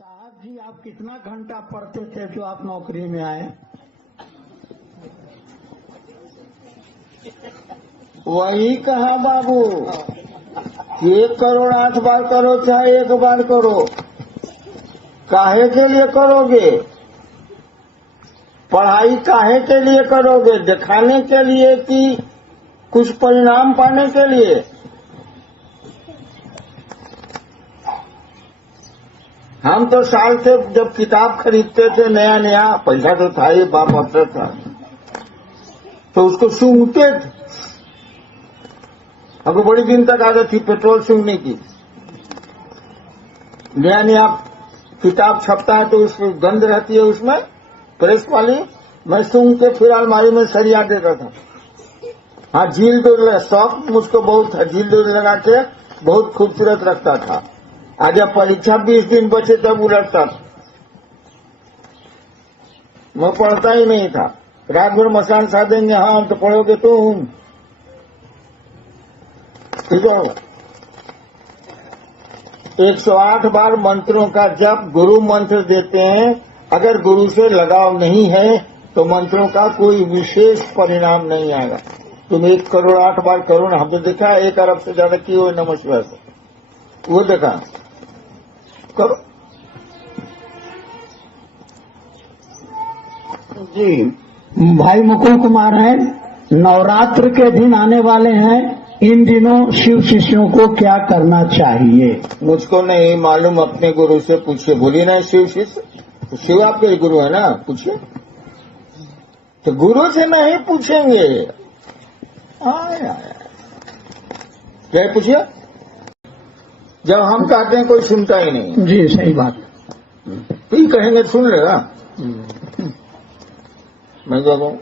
साहब जी, आप कितना घंटा पढ़ते थे जो आप नौकरी में आए? वही कहा बाबू, 1 करोड़ 8 बार करो चाहे 1 बार करो, काहे के लिए करोगे? पढ़ाई काहे के लिए करोगे? दिखाने के लिए कि कुछ परिणाम पाने के लिए? हम तो साल से जब किताब खरीदते थे नया नया, पैसा तो था ही, बाप अफसर था, तो उसको सूंघते थे। अब बड़ी दिन तक आदत थी पेट्रोल सूंघने की। नया नया किताब छपता है तो उसमें गंध रहती है, उसमें प्रेस वाली, मैं सूंघ के फिर अलमारी में सरिया देता था। हाँ, झील डोर शौक मुझको बहुत था, झील डोर लगा के बहुत खूबसूरत रखता था। आज जब परीक्षा 20 दिन बचे तब उलटता था। मैं पढ़ता ही नहीं था, रात भर मसान साधेंगे, हाँ हम तो पढ़ोगे तुम, ठीक है। 108 बार मंत्रों का जप गुरु मंत्र देते हैं। अगर गुरु से लगाव नहीं है तो मंत्रों का कोई विशेष परिणाम नहीं आएगा। तुम 1 करोड़ 8 बार करो ना, हमने देखा 1 अरब से ज्यादा किए हुए नमः शिवाय से, वो देखा करो जी। भाई मुकुल कुमार हैं, नवरात्र के दिन आने वाले हैं, इन दिनों शिव शिष्यों को क्या करना चाहिए? मुझको नहीं मालूम, अपने गुरु से पूछिए। बोली ना शिव शिष्य, शिव आपके गुरु है ना, पूछिए। तो गुरु से नहीं पूछेंगे, क्या पूछिए? जब हम कहते हैं कोई सुनता ही नहीं। जी सही बात। तो कहेंगे सुन लेगा। मैं क्या कहूँ?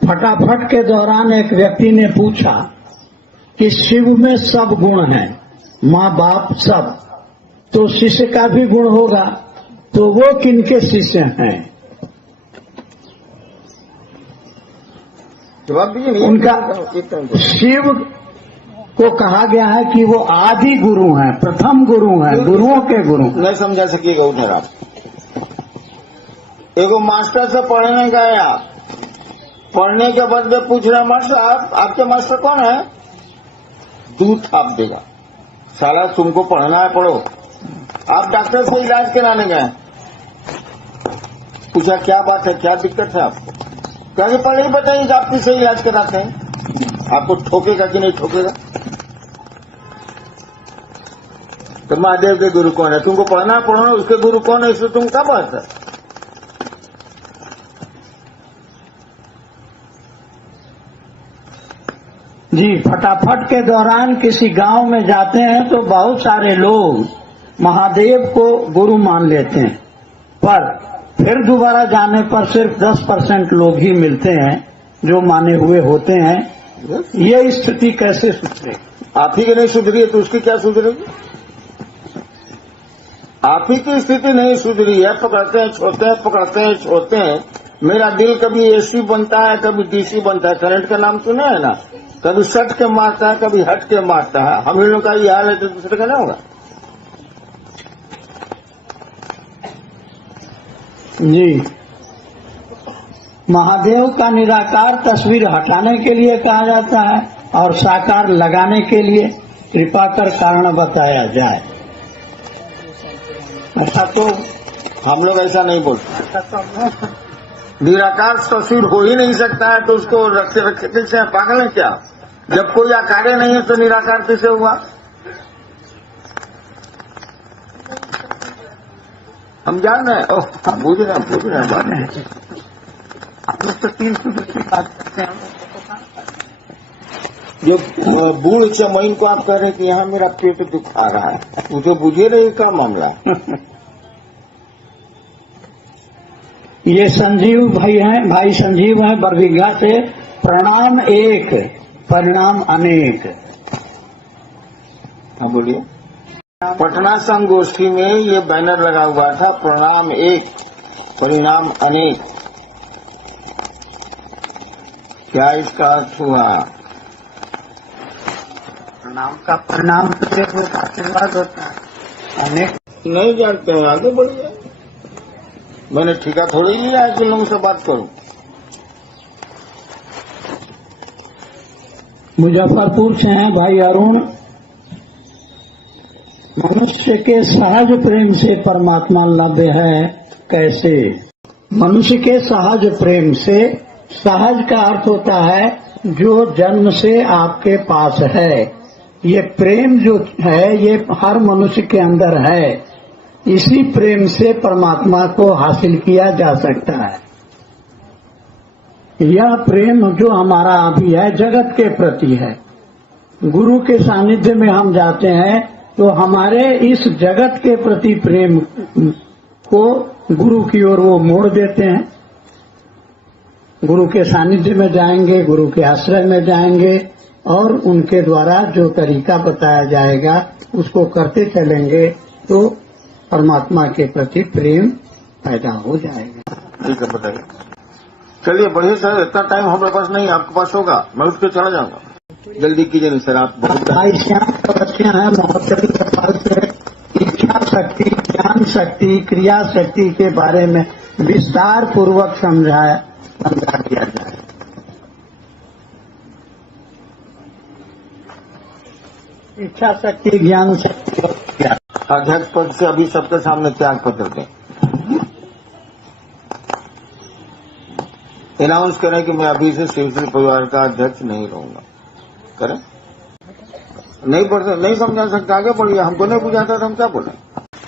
फटाफट के दौरान एक व्यक्ति ने पूछा कि शिव में सब गुण हैं, माँ बाप सब, तो शिष्य का भी गुण होगा, तो वो किनके शिष्य हैं? जवाब दीजिए। उनका शिव को कहा गया है कि वो आदि गुरु हैं, प्रथम गुरु हैं, गुरुओं के गुरु। नहीं समझा सकिएगा उधर आप। एगो मास्टर से पढ़ने गया, पढ़ने के बाद में पूछ रहा, मास्टर आपके मास्टर कौन है? दूध थाप देगा, साला तुमको पढ़ना है पढ़ो। आप डॉक्टर से इलाज कराने गए, पूछा क्या बात है, क्या दिक्कत है आपको? कहीं पहले ही बताइए कि आप किससे इलाज कराते हैं, आपको ठोकेगा कि नहीं ठोकेगा? तो महादेव के गुरु कौन है? तुमको पढ़ना है पढ़ो, उसके गुरु कौन है, इसमें तुम क्या बात है? जी, फटाफट के दौरान किसी गांव में जाते हैं तो बहुत सारे लोग महादेव को गुरु मान लेते हैं, पर फिर दोबारा जाने पर सिर्फ 10% लोग ही मिलते हैं जो माने हुए होते हैं। ये स्थिति कैसे सुधरे? आप ही की नहीं सुधरी है तो उसकी क्या सुधरेगी? आप ही की स्थिति नहीं सुधरी है, पकड़ते हैं छोड़ते हैं, पकड़ते हैं छोड़ते हैं। मेरा दिल कभी एसी बनता है, कभी डीसी बनता है। करंट का नाम सुना है ना? कभी सट के मारता है, कभी हट के मारता है। हम लोगों का ये हाल है तो दूसरे का नहीं होगा। जी, महादेव का निराकार तस्वीर हटाने के लिए कहा जाता है और साकार लगाने के लिए कृपा कर कारण बताया जाए। अच्छा, तो हम लोग ऐसा नहीं बोलते। निराकार तस्वीर हो ही नहीं सकता है तो उसको रखे रखे कैसे? पागल है क्या? जब कोई आकारे नहीं है तो निराकार कैसे हुआ? हम जान रहे हैं, बुझ रहे हैं बात है। आप लोग तो 300 की बात करते हैं। जो बूढ़ चमैन को आप कह रहे हैं कि यहाँ मेरा पेट दुखा रहा है, उसे बुझे नहीं का मामला है। ये संजीव भाई हैं, भाई संजीव हैं बरभिंगा से। प्रणाम एक, परिणाम अनेक। हाँ बोलिए। पटना संगोष्ठी में ये बैनर लगा हुआ था, प्रणाम एक परिणाम अनेक। क्या इसका अर्थ हुआ? प्रणाम का परिणाम तो एक आशीर्वाद होता है, अनेक नहीं जानते हैं, आगे बढ़िए। मैंने ठेका थोड़ी लिया है कि लोगों से बात करूं। मुजफ्फरपुर से हैं भाई अरुण। मनुष्य के सहज प्रेम से परमात्मा लभ्य है, कैसे? मनुष्य के सहज प्रेम से, सहज का अर्थ होता है जो जन्म से आपके पास है। ये प्रेम जो है ये हर मनुष्य के अंदर है। इसी प्रेम से परमात्मा को हासिल किया जा सकता है। यह प्रेम जो हमारा अभी है जगत के प्रति है। गुरु के सानिध्य में हम जाते हैं तो हमारे इस जगत के प्रति प्रेम को गुरु की ओर वो मोड़ देते हैं। गुरु के सानिध्य में जाएंगे, गुरु के आश्रय में जाएंगे और उनके द्वारा जो तरीका बताया जाएगा उसको करते चलेंगे तो परमात्मा के प्रति प्रेम पैदा हो जाएगा। ठीक है, बताइए। चलिए बढ़िया सर, इतना टाइम हमारे पास नहीं, आपके पास होगा, मैं उठ के चला जाऊंगा। जल्दी कीजिए नहीं सर, आप बहुत भाई श्याम समस्या है महोत्सवी कपाल से इच्छा शक्ति, ज्ञान शक्ति, क्रिया शक्ति के बारे में विस्तार पूर्वक समझा दिया जाए। इच्छा शक्ति, ज्ञान शक्ति और क्रिया। अध्यक्ष पद से अभी सबके सामने त्याग पत्र दें, अनाउंस करें कि मैं अभी से शिवश्री परिवार का अध्यक्ष नहीं रहूंगा। करें? नहीं पढ़ते, नहीं समझा सकते, आगे बढ़िए। हमको नहीं बुझाता तो हम क्या बोले?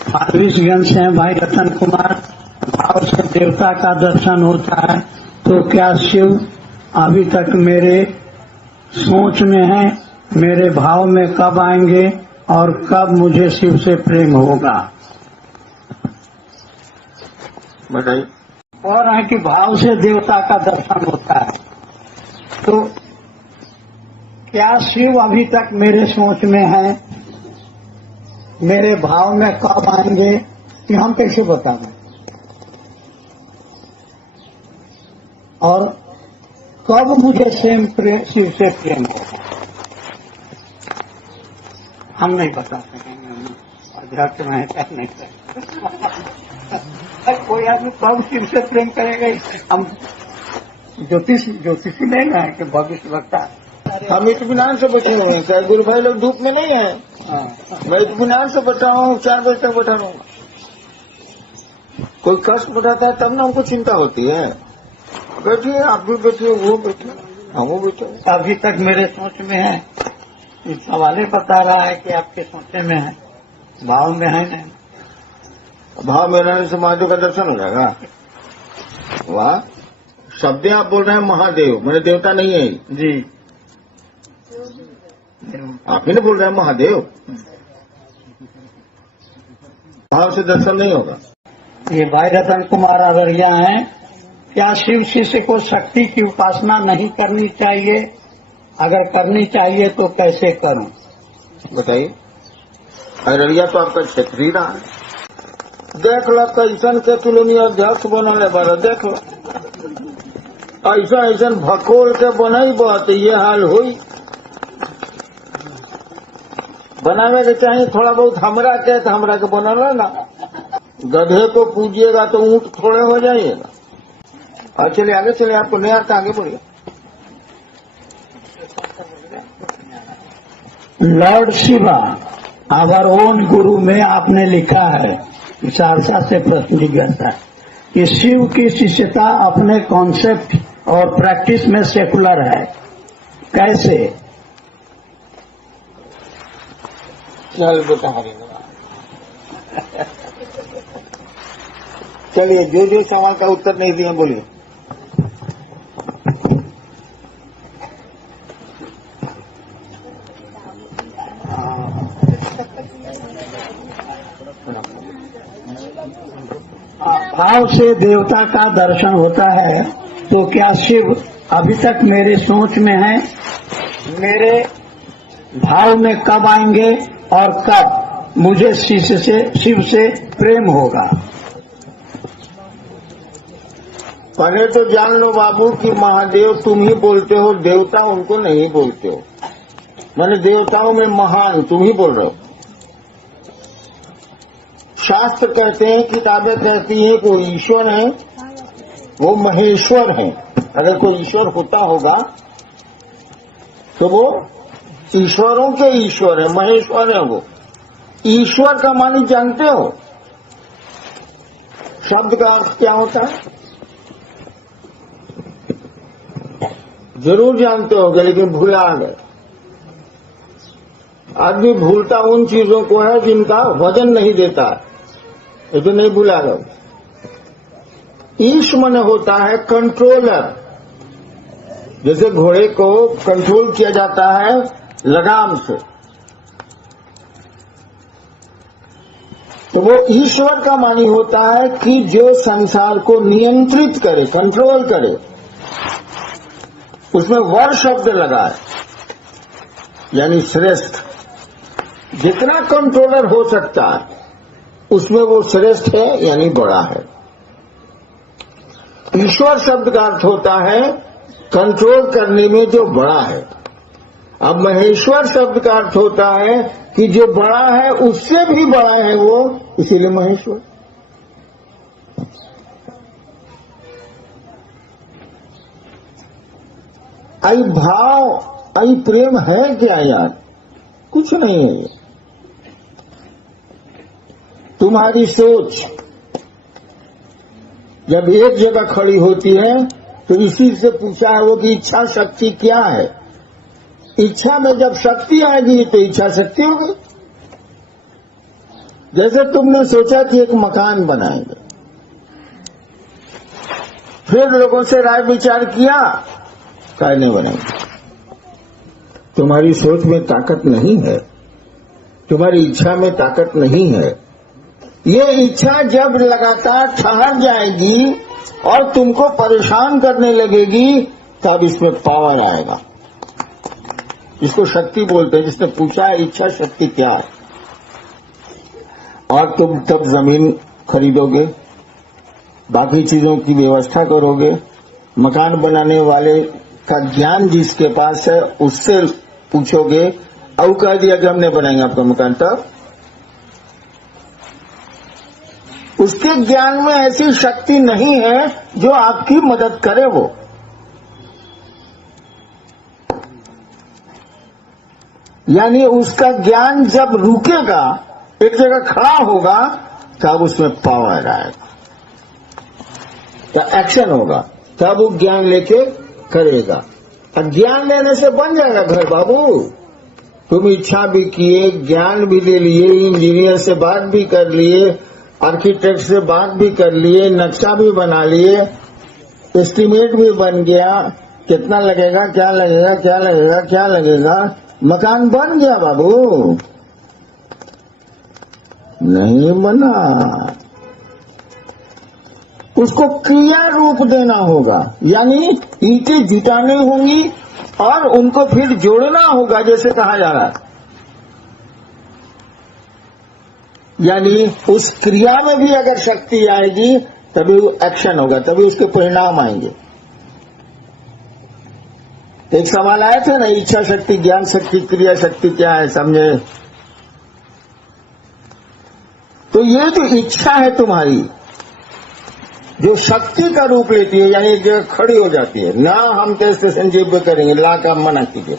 फारबिसगंज से भाई रतन कुमार। भाव से देवता का दर्शन होता है तो क्या शिव अभी तक मेरे सोच में है? मेरे भाव में कब आएंगे और कब मुझे शिव से प्रेम होगा? बताइए। और है कि भाव से देवता का दर्शन होता है तो क्या शिव अभी तक मेरे सोच में है? मेरे भाव में कब आएंगे कि हम कैसे बता दें? और कब मुझे शिव से प्रेम होगा हम नहीं बता सकेंगे। हम अध्यक्ष में नहीं सकते। कोई आदमी कब शिव से प्रेम करेगा? हम ज्योतिषी नहीं ना है कि भविष्य वक्ता। हम इत्मीनान से बैठे हुए हैं, चाहे गुरु भाई लोग धूप में नहीं है। मैं इत्मीनान से बैठा हूँ, 4 बजे तक बैठा रहूंगा। कोई कष्ट बताता है तब ना हमको चिंता होती है। बैठिए, आप भी बैठिए, वो बैठिए, हम वो बैठे। अभी तक मेरे सोच में है। इस सवाल बता रहा है कि आपके सोचे में है, भाव में है नहीं। भाव में रहने से महादेव का दर्शन हो जाएगा। वाह, शब्द आप बोल रहे हैं महादेव, मैंने देवता नहीं है जी। आप ही ने बोल रहे हैं महादेव। भाव से दर्शन नहीं होगा। ये भाई रतन कुमार अगरिया हैं। क्या शिव शिष्य को शक्ति की उपासना नहीं करनी चाहिए? अगर करनी चाहिए तो कैसे करूं? बताइए। अररिया तो आपका क्षेत्र ही रहा है। देख लो कैसन के तुलनीय अध्यक्ष बनल बार, देख लो ऐसा ऐसा भकोल के बनई तो ये हाल हुई। बनावे के चाहिए थोड़ा बहुत हमरा के, तो हमरा के बनल है ना। गधे को पूजिएगा तो ऊंट थोड़े हो जाइएगा। और चलिए आगे चले, आपको नहीं आता आगे बढ़िए। लॉर्ड शिवा आवर ओन गुरु में आपने लिखा है, सहरसा से प्रश्न जिज्ञासा है कि शिव की शिष्यता अपने कॉन्सेप्ट और प्रैक्टिस में सेकुलर है, कैसे? चल बेटा हरे चलिए, जो सवाल का उत्तर नहीं दिए बोलिए। भाव से देवता का दर्शन होता है तो क्या शिव अभी तक मेरे सोच में है? मेरे भाव में कब आएंगे और कब मुझे शिव से प्रेम होगा? पहले तो जान लो बाबू कि महादेव तुम ही बोलते हो, देवता उनको नहीं बोलते हो। मैंने देवताओं में महान तुम ही बोल रहे हो। शास्त्र कहते हैं, किताबें कहती हैं कोई ईश्वर है, वो महेश्वर है। अगर कोई ईश्वर होता होगा तो वो ईश्वरों के ईश्वर है, महेश्वर है। वो ईश्वर का मानी जानते हो? शब्द का अर्थ क्या होता है? जरूर जानते होगे, लेकिन भूला गए। आदमी भूलता उन चीजों को है जिनका वजन नहीं देता, ये तो नहीं भूला गया। ईश मन होता है कंट्रोलर। जैसे घोड़े को कंट्रोल किया जाता है लगाम से, तो वो ईश्वर का मानी होता है कि जो संसार को नियंत्रित करे, कंट्रोल करे। उसमें वर शब्द लगा है, यानी श्रेष्ठ। जितना कंट्रोलर हो सकता है उसमें वो श्रेष्ठ है, यानी बड़ा है। ईश्वर शब्द का अर्थ होता है कंट्रोल करने में जो बड़ा है। अब महेश्वर शब्द का अर्थ होता है कि जो बड़ा है उससे भी बड़ा है वो, इसीलिए महेश्वर। आई भाव, आई प्रेम है क्या यार? कुछ नहीं है ये। तुम्हारी सोच जब एक जगह खड़ी होती है तो इसी से पूछा है वो कि इच्छा शक्ति क्या है। इच्छा में जब शक्ति आएगी तो इच्छा शक्ति होगी। जैसे तुमने सोचा कि एक मकान बनाएंगे, फिर लोगों से राय विचार किया, काय नहीं बनाएंगे। तुम्हारी सोच में ताकत नहीं है, तुम्हारी इच्छा में ताकत नहीं है। ये इच्छा जब लगातार ठहर जाएगी और तुमको परेशान करने लगेगी, तब इसमें पावर आएगा। इसको शक्ति बोलते हैं। जिसने पूछा है इच्छा शक्ति क्या है, और तुम तब जमीन खरीदोगे, बाकी चीजों की व्यवस्था करोगे। मकान बनाने वाले का ज्ञान जिसके पास है उससे पूछोगे, और कह दिया कि हम नहीं बनाएंगे आपका मकान, तब उसके ज्ञान में ऐसी शक्ति नहीं है जो आपकी मदद करे। वो यानी उसका ज्ञान जब रुकेगा, एक जगह खड़ा होगा, तब उसमें पावर आएगा, तो एक्शन होगा, तब वो ज्ञान लेके करेगा। और ज्ञान लेने से बन जाएगा घर बाबू। तुम इच्छा भी किए, ज्ञान भी ले लिए, इंजीनियर से बात भी कर लिए, आर्किटेक्ट से बात भी कर लिए, नक्शा भी बना लिए, एस्टीमेट भी बन गया, कितना लगेगा, क्या लगेगा, क्या लगेगा, क्या लगेगा, मकान बन गया बाबू। नहीं बना, उसको क्रिया रूप देना होगा, यानी ईंटें जुटानी होंगी और उनको फिर जोड़ना होगा, जैसे कहा जा रहा है। यानी उस क्रिया में भी अगर शक्ति आएगी तभी वो एक्शन होगा, तभी उसके परिणाम आएंगे। एक सवाल आया था ना, इच्छा शक्ति, ज्ञान शक्ति, क्रिया शक्ति क्या है, समझे? तो ये जो इच्छा है तुम्हारी, जो शक्ति का रूप लेती है, यानी एक जगह खड़ी हो जाती है ना, हम तो स्टेशन जेब पे करेंगे, ला का मना कीजिए,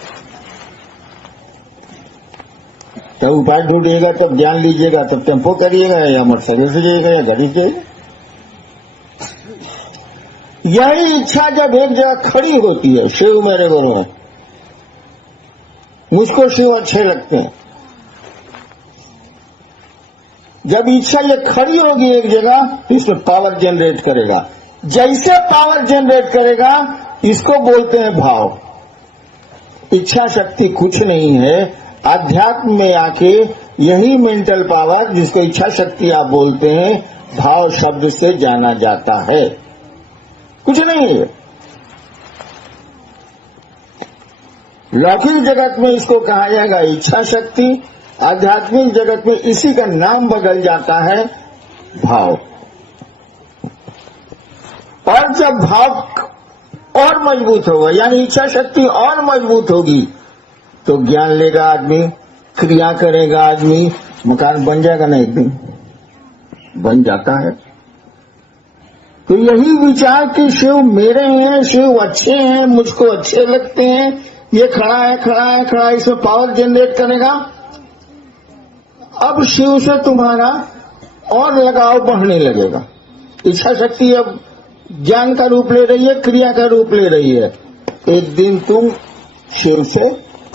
तब उपाय ढूंढिएगा, तब ज्ञान लीजिएगा, तब टेम्पो करिएगा या मोटरसाइकिल से जाइएगा या गाड़ी से जाइएगा। यही इच्छा जब एक जगह खड़ी होती है, शिव मेरे गुरु हैं, मुझको शिव अच्छे लगते हैं, जब इच्छा ये खड़ी होगी एक जगह तो इसमें पावर जनरेट करेगा। जैसे पावर जनरेट करेगा इसको बोलते हैं भाव। इच्छा शक्ति कुछ नहीं है, आध्यात्म में आके यही मेंटल पावर जिसको इच्छा शक्ति आप बोलते हैं, भाव शब्द से जाना जाता है, कुछ नहीं है। लौकिक जगत में इसको कहा जाएगा इच्छा शक्ति, आध्यात्मिक जगत में इसी का नाम बदल जाता है भाव। और जब भाव और मजबूत होगा, यानी इच्छा शक्ति और मजबूत होगी, तो ज्ञान लेगा आदमी, क्रिया करेगा आदमी, मकान बन जाएगा ना एक दिन। बन जाता है। तो यही विचार कि शिव मेरे हैं, शिव अच्छे हैं, मुझको अच्छे लगते हैं, ये खड़ा है खड़ा है खड़ा है, इसमें पावर जनरेट करेगा। अब शिव से तुम्हारा और लगाव बढ़ने लगेगा। इच्छा शक्ति अब ज्ञान का रूप ले रही है, क्रिया का रूप ले रही है। एक दिन तुम शिव से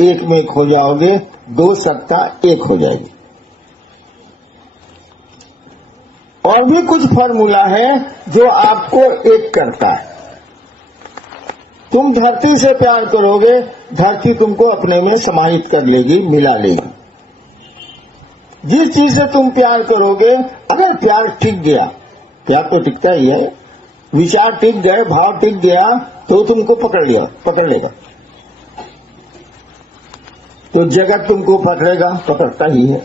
एक में एक हो जाओगे, 2 सत्ता एक हो जाएगी। और भी कुछ फॉर्मूला है जो आपको एक करता है। तुम धरती से प्यार करोगे, धरती तुमको अपने में समाहित कर लेगी, मिला लेगी। जिस चीज से तुम प्यार करोगे, अगर प्यार टिक गया, प्यार तो टिकता ही है, विचार टिक गए, भाव टिक गया, तो तुमको पकड़ लेगा। तो जगत तुमको पकड़ेगा, पकड़ता ही है।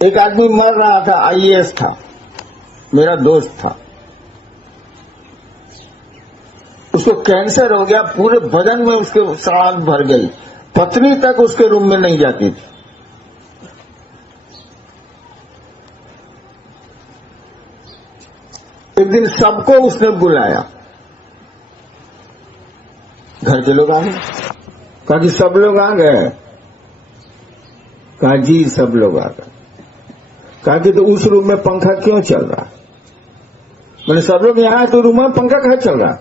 एक आदमी मर रहा था, आईएएस था, मेरा दोस्त था। उसको कैंसर हो गया, पूरे बदन में उसके सड़ाक भर गई, पत्नी तक उसके रूम में नहीं जाती थी। एक दिन सबको उसने बुलाया, घर के लोग आ गए। कहा कि सब लोग आ गए? कहा जी सब लोग आ गए। कहा कि तो उस रूम में पंखा क्यों चल रहा? मैंने सब लोग यहां, तो रूम में पंखा कहाँ चल रहा?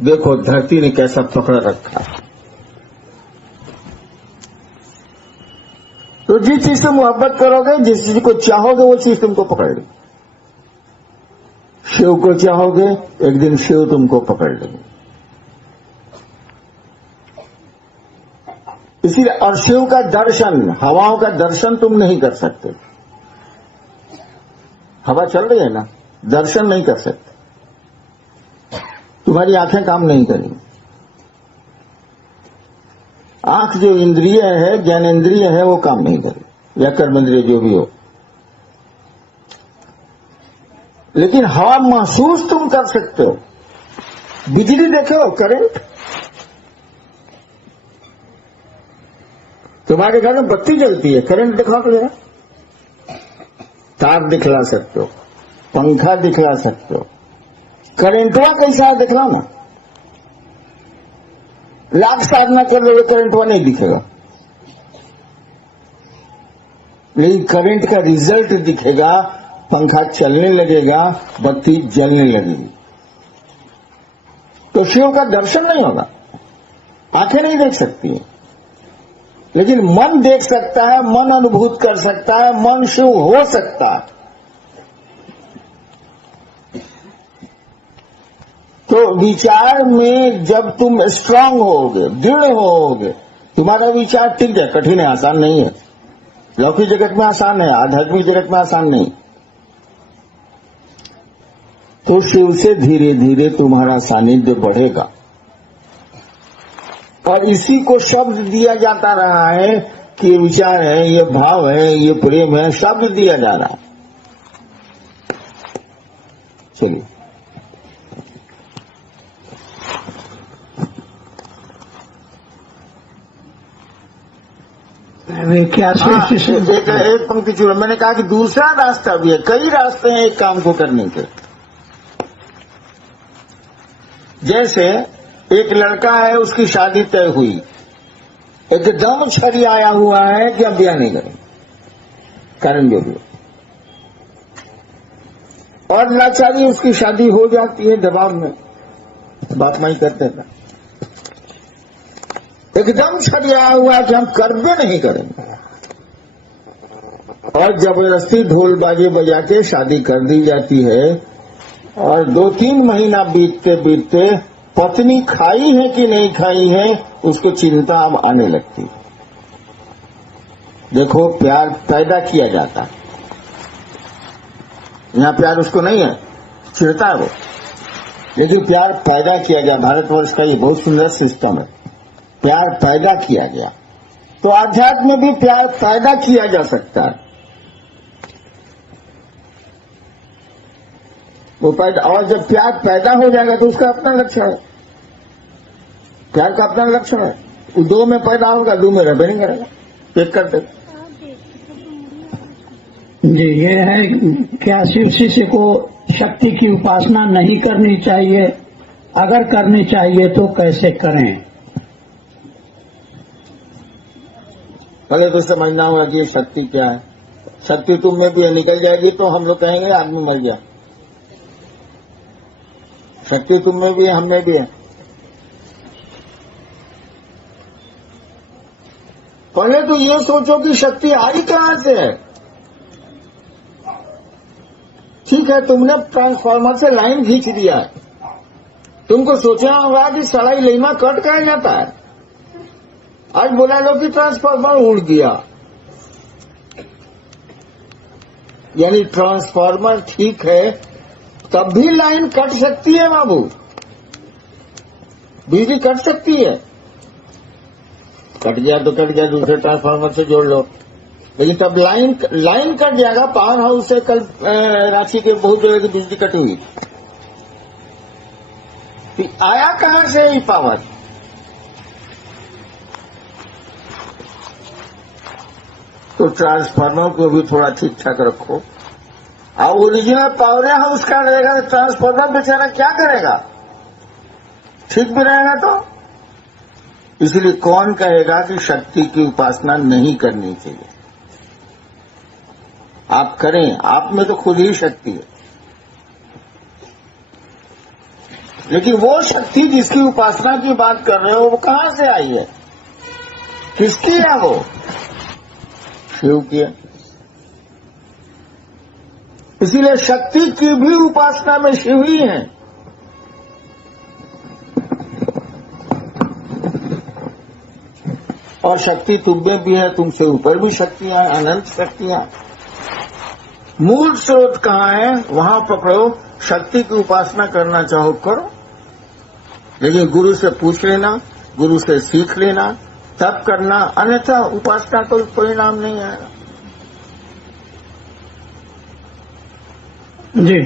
देखो धरती ने कैसा पकड़ रखा। तो जिस चीज से मोहब्बत करोगे, जिस चीज को चाहोगे, वो चीज तुमको पकड़ेगी। शिव को चाहोगे, एक दिन शिव तुमको पकड़ लेंगे। इसीलिए और शिव का दर्शन, हवाओं का दर्शन तुम नहीं कर सकते। हवा चल रही है ना, दर्शन नहीं कर सकते, तुम्हारी आंखें काम नहीं करेंगी। आंख जो इंद्रिय है, ज्ञानेन्द्रिय है, वो काम नहीं करे, या कर्मेंद्रिय जो भी हो। लेकिन हवा महसूस तुम कर सकते हो। बिजली देखो, करंट, तुम्हारे घर में बत्ती जलती है, करंट दिखा के जरा, तार दिखला सकते हो, पंखा दिखला सकते हो, करंटवा कैसा है दिखला ना। लाख साधना कर रहे, करंटवा नहीं दिखेगा, लेकिन करंट का रिजल्ट दिखेगा। पंखा चलने लगेगा, बत्ती जलने लगेगी। तो शिव का दर्शन नहीं होगा, आंखें नहीं देख सकती है, लेकिन मन देख सकता है, मन अनुभूत कर सकता है, मन शिव हो सकता है। तो विचार में जब तुम स्ट्रांग होगे, दृढ़ होगे, तुम्हारा विचार टिक जाए। कठिन है, आसान नहीं है। लौकिक जगत में आसान है, आध्यात्मिक जगत में आसान नहीं। तो शिव से धीरे धीरे तुम्हारा सानिध्य बढ़ेगा। और इसी को शब्द दिया जाता रहा है कि ये विचार है, ये भाव है, ये प्रेम है, शब्द दिया जा रहा है। चलिए, क्या एक पंक्ति चुरा। मैंने कहा कि दूसरा रास्ता भी है, कई रास्ते हैं एक काम को करने के। जैसे एक लड़का है, उसकी शादी तय हुई, एकदम छड़ी आया हुआ है कि अब ब्याह नहीं करें, कारण जो भी। और लाचारी उसकी शादी हो जाती है, दबाव में बात नहीं करते था। एकदम छड़ी आया हुआ है कि हम कर्म नहीं करेंगे, और जबरदस्ती ढोल बाजे बजा के शादी कर दी जाती है। और 2-3 महीना बीतते बीतते पत्नी खाई है कि नहीं खाई है, उसको चिंता अब आने लगती। देखो, प्यार पैदा किया जाता है, यहाँ प्यार उसको नहीं है, चिढ़ता है वो। लेकिन प्यार पैदा किया गया, भारतवर्ष का ये बहुत सुंदर सिस्टम है, प्यार पैदा किया गया। तो आध्यात्म में भी प्यार पैदा किया जा सकता है, वो पैदा। और जब प्यार पैदा हो जाएगा तो उसका अपना लक्षण है, प्यार का अपना लक्षण है। 2 में पैदा होगा, 2 में रह नहीं करेगा, एक कर देगा। जी, ये है क्या शिव शिष्य को शक्ति की उपासना नहीं करनी चाहिए? अगर करनी चाहिए तो कैसे करें? पहले तो समझना होगा कि ये शक्ति क्या है। शक्ति तुम में भी है, निकल जाएगी तो हम लोग कहेंगे आदमी मर गया। शक्ति तुम में भी है, हम में भी है। पहले तो ये सोचो कि शक्ति आई कहां से है। ठीक है, तुमने ट्रांसफार्मर से लाइन खींच दिया है, तुमको सोचना होगा कि सलाई लेना कट कहा जाता है। आज बोला लो कि ट्रांसफार्मर उड़ गया, यानी ट्रांसफार्मर ठीक है, तब भी लाइन कट सकती है बाबू, बिजली कट सकती है। कट गया तो कट गया, दूसरे ट्रांसफार्मर से जोड़ लो। लेकिन तब लाइन कट जाएगा। पावर हाउस से कल रांची के बहुत जगह की बिजली कटी हुई, तो आया कहां से ये पावर? तो ट्रांसफार्मर को भी थोड़ा ठीक ठाक रखो। अब ओरिजिनल पावर हाउस का रहेगा तो ट्रांसफार्मर बेचारा क्या करेगा? ठीक भी रहेगा तो। इसलिए कौन कहेगा कि शक्ति की उपासना नहीं करनी चाहिए? आप करें, आप में तो खुद ही शक्ति है। लेकिन वो शक्ति जिसकी उपासना की बात कर रहे हो वो कहां से आई है? किसकी है वो? शिव की है। इसीलिए शक्ति की भी उपासना में शिव ही है। और शक्ति तुम में भी है, तुमसे ऊपर भी शक्तियां, अनंत शक्तियां। मूल स्रोत कहां है वहां पकड़ो। शक्ति की उपासना करना चाहो करो, लेकिन गुरु से पूछ लेना, गुरु से सीख लेना, तब करना, अन्यथा उपासना कोई परिणाम नहीं आएगा। जी,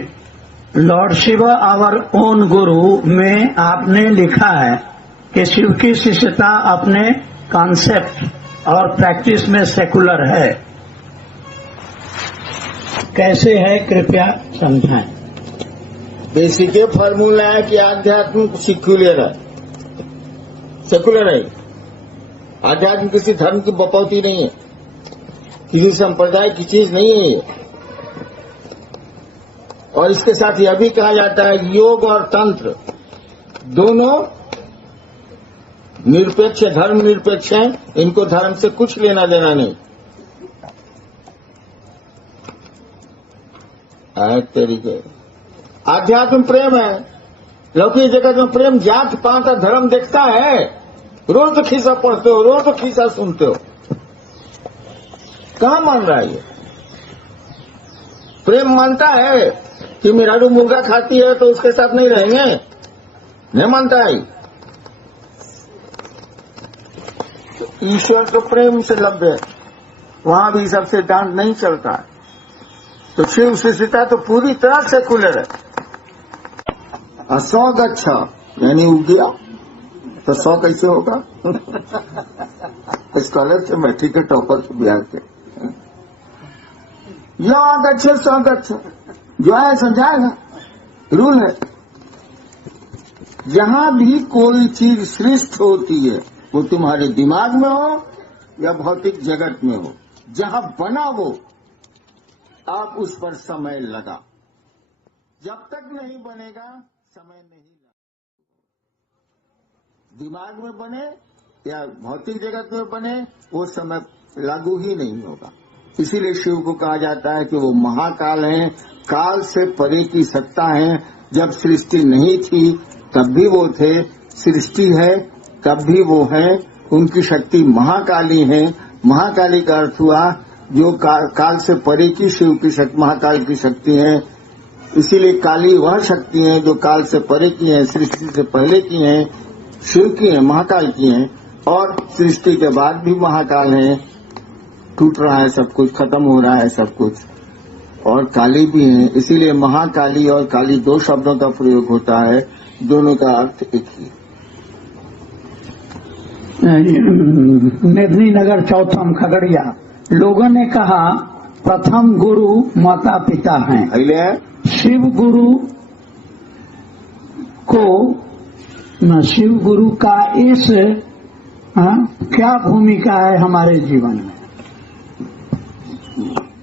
लॉर्ड शिव आवर ओन गुरु में आपने लिखा है कि शिव की शिष्यता अपने कॉन्सेप्ट और प्रैक्टिस में सेकुलर है। कैसे है कृपया समझाएं। बेसिक फॉर्मूला है कि आध्यात्म सेक्युलर है। सेकुलर है। आध्यात्म किसी धर्म की बपौती नहीं है, किसी संप्रदाय की चीज नहीं है ये। और इसके साथ यह भी कहा जाता है योग और तंत्र दोनों निरपेक्ष, धर्म निरपेक्ष हैं, इनको धर्म से कुछ लेना देना नहीं। तरीके आध्यात्म प्रेम है। लौकिक जगत में प्रेम जात पात और धर्म देखता है। रोज तो खिस्सा पढ़ते हो, रोज तो खिस्सा सुनते हो, कहां मान रहा है ये? प्रेम मानता है कि मेराडू मुर्गा खाती है तो उसके साथ नहीं रहेंगे, नहीं मानता है। तो ईश्वर तो प्रेम से लभ्य है, वहां भी सबसे डांट नहीं चलता है। तो शिव शिष्यता तो पूरी तरह सेकुलर है। असौ गच्छा यानी उग गया, तो 100 कैसे होगा? स्कॉलर से मैट्रिक के टॉपर से बिहार के या गच्छे 100 गच्छा जो है समझाएगा, रूल है। जहां भी कोई चीज श्रेष्ठ होती है वो तुम्हारे दिमाग में हो या भौतिक जगत में हो, जहां बना वो आप उस पर समय लगा। जब तक नहीं बनेगा समय नहीं लगा। दिमाग में बने या भौतिक जगत में बने वो समय लागू ही नहीं होगा। इसीलिए शिव को कहा जाता है कि वो महाकाल हैं, काल से परे की सत्ता है। जब सृष्टि नहीं थी तब भी वो थे, सृष्टि है तब भी वो है। उनकी शक्ति महाकाली है। महाकाली का अर्थ हुआ जो काल से परे की शिव की शक्ति, महाकाल की शक्ति है। इसीलिए काली वह शक्ति है जो काल से परे की है, सृष्टि से पहले की है, शिव की है, महाकाल की है। और सृष्टि के बाद भी महाकाल है। टूट रहा है सब कुछ, खत्म हो रहा है सब कुछ, और काली भी है। इसीलिए महाकाली और काली दो शब्दों का प्रयोग होता है, दोनों का अर्थ एक ही। मेदिनीनगर चौथम खगड़िया, लोगों ने कहा प्रथम गुरु माता पिता हैं। अगले शिव गुरु को न शिव गुरु का इस क्या भूमिका है हमारे जीवन में?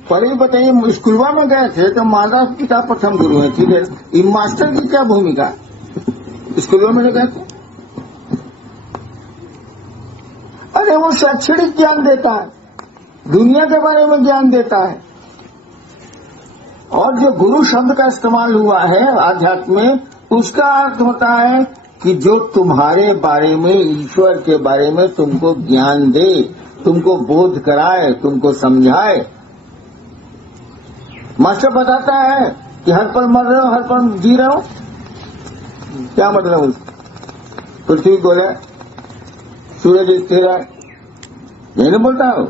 पहले बताइए, स्कूलवा में गए थे तो माता पिता प्रथम गुरु है, ठीक है। ये मास्टर की क्या भूमिका स्कूलों में गए थे? अरे वो शैक्षणिक ज्ञान देता है, दुनिया के बारे में ज्ञान देता है। और जो गुरु शब्द का इस्तेमाल हुआ है आध्यात्म में, उसका अर्थ होता है कि जो तुम्हारे बारे में, ईश्वर के बारे में तुमको ज्ञान दे, तुमको बोध कराए, तुमको समझाए। मास्टर बताता है कि हर पल मर रहे हो, हर पल जी रहे हो, क्या मतलब उसका? पृथ्वी गोल है, सूरज स्थिर है, यही नहीं बोलता हो।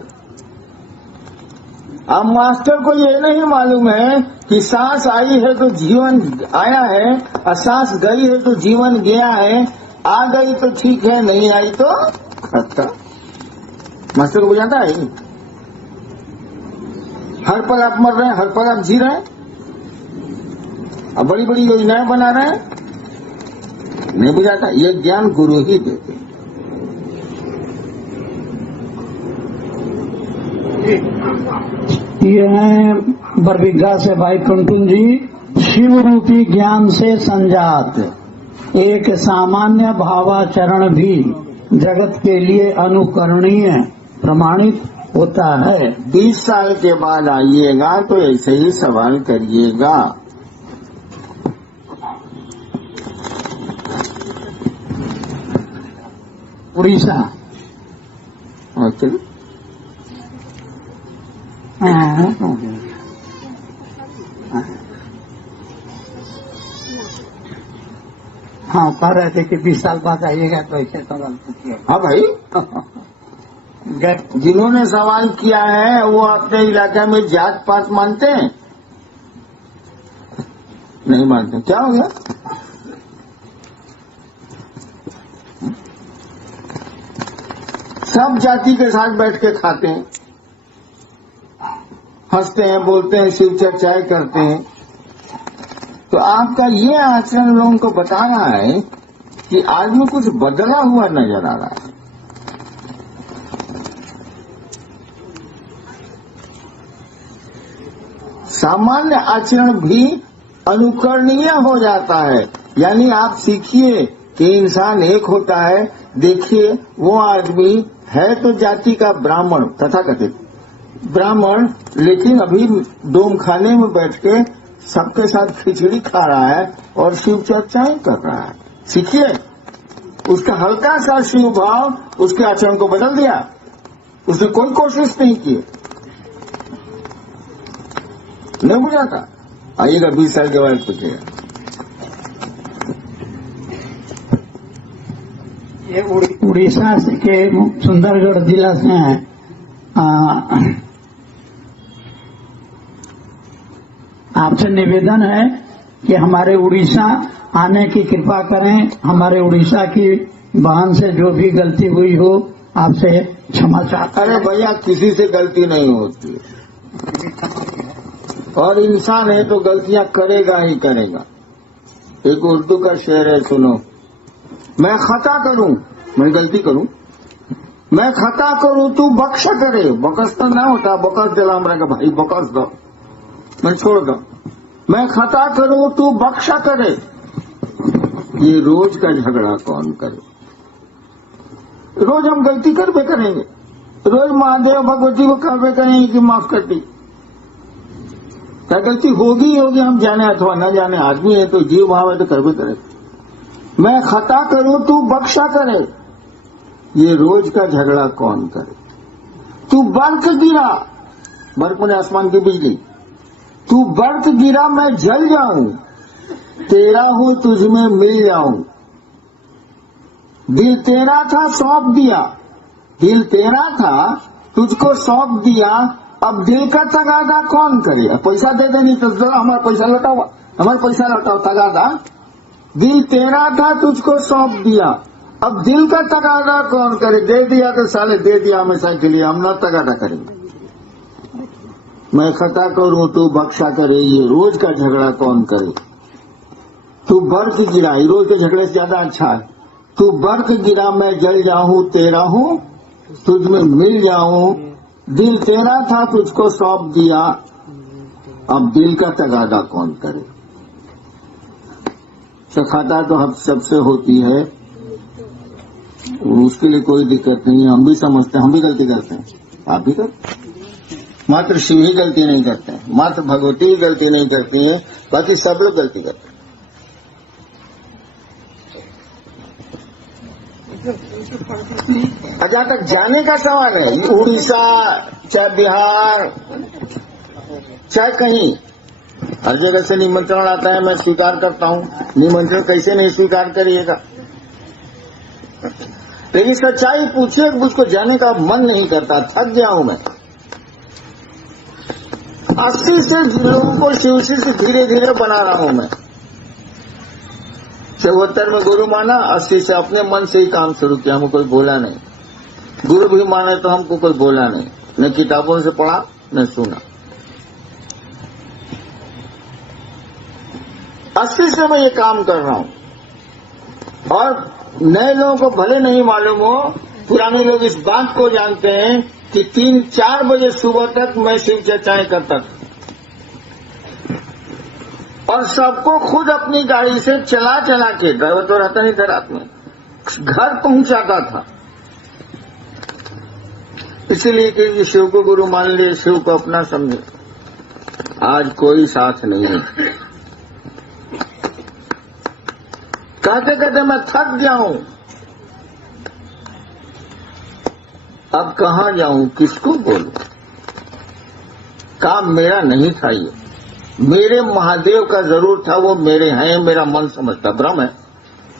अब मास्टर को ये नहीं मालूम है कि सांस आई है तो जीवन आया है, और सांस गई है तो जीवन गया है। आ गई तो ठीक है, नहीं आई तो खत्म। मास्टर को बुझाता है हर पल आप मर रहे हैं, हर पल आप जी रहे हैं, अब बड़ी बड़ी योजनाएं बना रहे हैं, नहीं बुझाता। ये ज्ञान गुरु ही देते। ये है बरबिघा से भाई टुनटुन जी। शिव रूपी ज्ञान से संजात एक सामान्य भावाचरण भी जगत के लिए अनुकरणीय प्रमाणित होता है। 20 साल के बाद आइएगा तो ऐसे ही सवाल करिएगा। उड़ीसा चलिए, हाँ कह रहे थे कि 20 साल बाद आइएगा तो ऐसे सवाल पूछिए। हाँ भाई, जिन्होंने सवाल किया है वो अपने इलाके में जात पात मानते हैं? नहीं मानते। क्या हो गया? सब जाति के साथ बैठ के खाते हैं, हंसते हैं, बोलते हैं, शिव चर्चाएं करते हैं। तो आपका ये आचरण लोगों को बता रहा है कि आदमी कुछ बदला हुआ नजर आ रहा है। सामान्य आचरण भी अनुकरणीय हो जाता है। यानी आप सीखिए कि इंसान एक होता है। देखिए, वो आदमी है तो जाति का ब्राह्मण, तथाकथित ब्राह्मण, लेकिन अभी डोम खाने में बैठ के सबके साथ खिचड़ी खा रहा है और शिव चर्चाएं कर रहा है। सीखिए, उसका हल्का सा शिव भाव उसके आचरण को बदल दिया। उसने कोई कोशिश नहीं की। नहीं बुझाता? आइएगा 20 साल के बाद पूछिएगा। ये उड़ीसा के सुंदरगढ़ जिला से हैं। आपसे निवेदन है कि हमारे उड़ीसा आने की कृपा करें। हमारे उड़ीसा की बहन से जो भी गलती हुई हो आपसे क्षमा चाहते हैं। अरे भैया, किसी से गलती नहीं होती, और इंसान है तो गलतियां करेगा ही करेगा। एक उर्दू का शेर है, सुनो। मैं खता करूं, मैं गलती करूं, मैं खता करूं तू बख्श करे। बकस तो ना होता, बकस दिला हमरा का भाई, बकस दो, मैं छोड़ दो। मैं खता करूं तू बख्शा करे, ये रोज का झगड़ा कौन करे? रोज हम गलती कर भी करेंगे, रोज महादेव भगवती को कहवे करेंगे कि माफ कर दी। क्या गलती होगी ही होगी, हम जाने अथवा न जाने। आदमी है तो जीव भाव है तो कर भी करे। मैं खता करूं तू बख्शा करे, ये रोज का झगड़ा कौन करे? तू बर्फ गिरा, बर्फ में आसमान की बिजली, तू बर्फ गिरा मैं जल जाऊं, तेरा हूं तुझ में मिल जाऊं। दिल तेरा था सौंप दिया, दिल तेरा था तुझको सौंप दिया, अब दिल का तगादा कौन करे? अब पैसा दे दे, नहीं तो हमारा पैसा लौटाओ, हमारा पैसा लौटाओ, तगादा। दिल तेरा था तुझको सौंप दिया, अब दिल का तगादा कौन करे? दे दिया तो साले दे दिया हमेशा के लिए, हम न तगादा करेंगे। मैं खता करूं तू बख्शा करे, ये रोज का झगड़ा कौन करे। तू बर्फ गिरा, ये रोज के झगड़े से ज्यादा अच्छा है। तू बर्फ गिरा मैं जल जाऊं तेरा हूं, तुझ में मिल जाऊं, दिल तेरा था तुझको सौंप दिया, अब दिल का तगादा कौन करे। खता तो हम सबसे होती है, उसके लिए कोई दिक्कत नहीं है। हम भी समझते हैं, हम भी गलती करते हैं, आप भी करते, मात्र शिव ही गलती नहीं करते हैं, मात्र भगवती ही गलती नहीं करती है, बाकी सब लोग गलती करते हैं। जहां तक जाने का सवाल है, उड़ीसा चाहे बिहार चाहे कहीं, हर जगह से निमंत्रण आता है, मैं स्वीकार करता हूं। निमंत्रण कैसे नहीं स्वीकार करिएगा, लेकिन सच्चाई पूछिए, मुझको जाने का मन नहीं करता, थक गया हूं मैं। 80 से लोगों को शिवसी से धीरे धीरे बना रहा हूं मैं। 74 में गुरु माना, 80 से अपने मन से ही काम शुरू किया, हमको कोई बोला नहीं। गुरु भी माने तो हमको कोई बोला नहीं, न किताबों से पढ़ा न सुना। 80 से मैं ये काम कर रहा हूं, और नए लोगों को भले नहीं मालूम हो, पुराने लोग इस बात को जानते हैं कि 3-4 बजे सुबह तक मैं शिव चर्चाएं करता था, और सबको खुद अपनी गाड़ी से चला चला के, ड्राइवर तो रहता नहीं था रात में, घर पहुंचाता था। इसीलिए कि शिव को गुरु मान लिए, शिव को अपना समझे। आज कोई साथ नहीं है। कहते कहते मैं थक गया हूं, अब कहां जाऊं, किसको बोलूं। काम मेरा नहीं था, ये मेरे महादेव का जरूर था, वो मेरे हैं, मेरा मन समझता, भ्रम है